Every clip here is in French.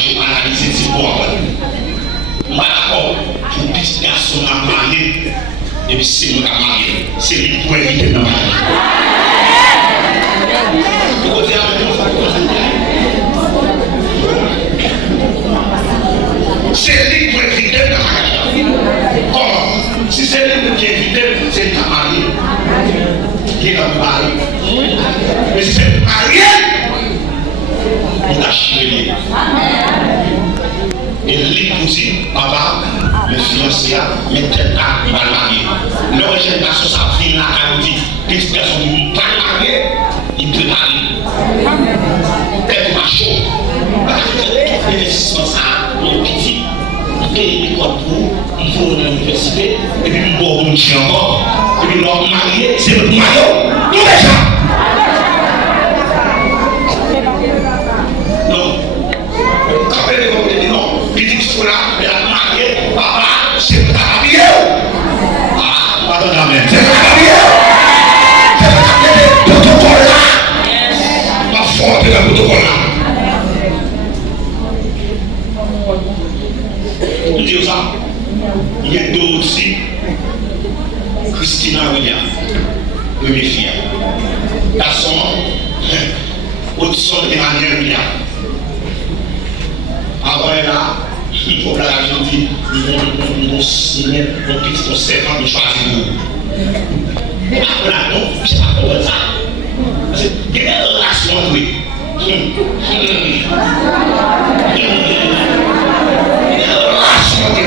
manger analyser c'est bon. Moi d'accord, pour petit garçon à marier, et puis c'est moi qui a marié, c'est lui pour éviter de marier. C'est lui pour éviter de marier. Comment? Si c'est lui qui évite, c'est lui qui a marié. Qui est comme marié. Mais si c'est marié, il a chié. Et l'épouse, papa, le fiancé, mais tel cas, il va le marier. L'origine de sa fille, la dit, petite personne qui ne peut pas marier, il peut marier. Peut-être pas chaud. Parce que l'investissement, ça, mon petit, il paye l'école pour, il faut l'université, et puis il faut un chien encore, et puis l'homme marié, c'est le maillot. Tout les gens. Non. Quand elle est non, il dit que là, elle a marié, papa, c'est le marié. Ah, pardon, amen. C'est le marié. C'est le protocole là. Ma faute est le protocole là. Vous dites ça? Il y a deux aussi. Christina William, première fille. Garçon, Audison Emmanuel William. Après là, il faut que la gente dit, nous petit conservant de choisir nous. Après là, non, je ne sais pas comment ça. Parce que il y a une relation entre eux. Il y a une relation entre eux.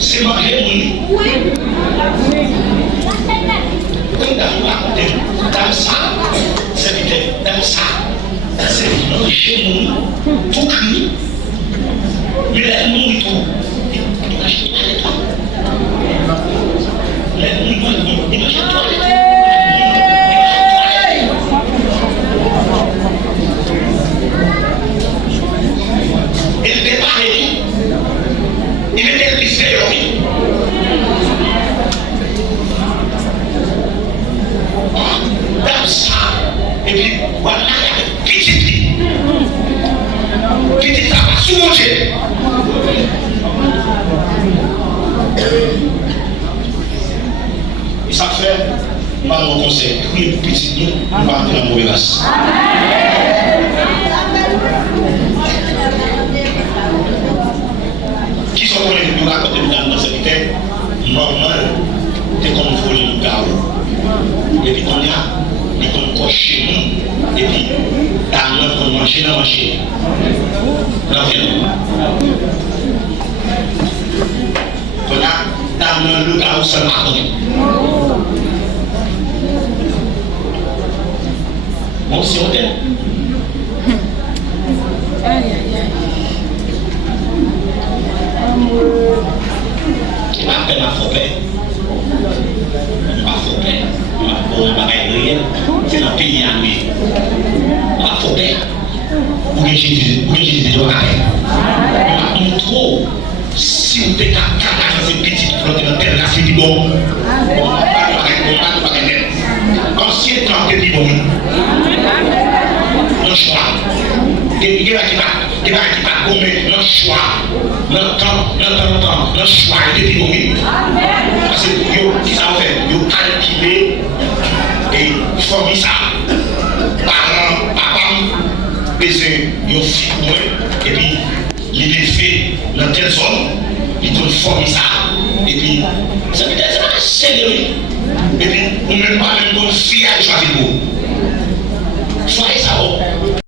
C'est marié, oui. Dans ça, c'est dans ça. C'est chez nous, tout crie. Mais la nuit et tout. La nuit, imagine-toi. Il était pareil. Il était lycéen, oui. Dans ça, et puis voilà, il y a petite fille. Petite, ça va soulager. Et ça fait, pas mon conseil, priez pour petite nous, on va entrer dans la mauvaise race. Qui sont pour les nous raconter dans cette vitesse, maman, t'es comme il faut le garou. Et puis on a, et qu'on coche chez nous, et puis t'as un autre qu'on mange dans la machine. On a, t'as un le garou sans marronner. Bon, c'est ok. Aïe, aïe, aïe. Il m'a appelé ma faupée. Ma faupée. Ma bagaille, c'est dans le pays à lui. Ma faupée. Où est Jésus de la paix. Trop. Si vous êtes capable de faire une petite flotte dans telle race, c'est bon. On va pas net. Ancien temps, c'est bon. Le choix. Il va pas gommer le choix. Le temps, le choix est depuis bon. Parce que qui ça fait? Vous calculez et formez ça. Parents, papa, baiser, vous faites et puis il est fait dans telle zone, il te forme ça. Et puis, ça veut dire que c'est pas sérieux. Et puis, on ne même pas même fille à choisir pour.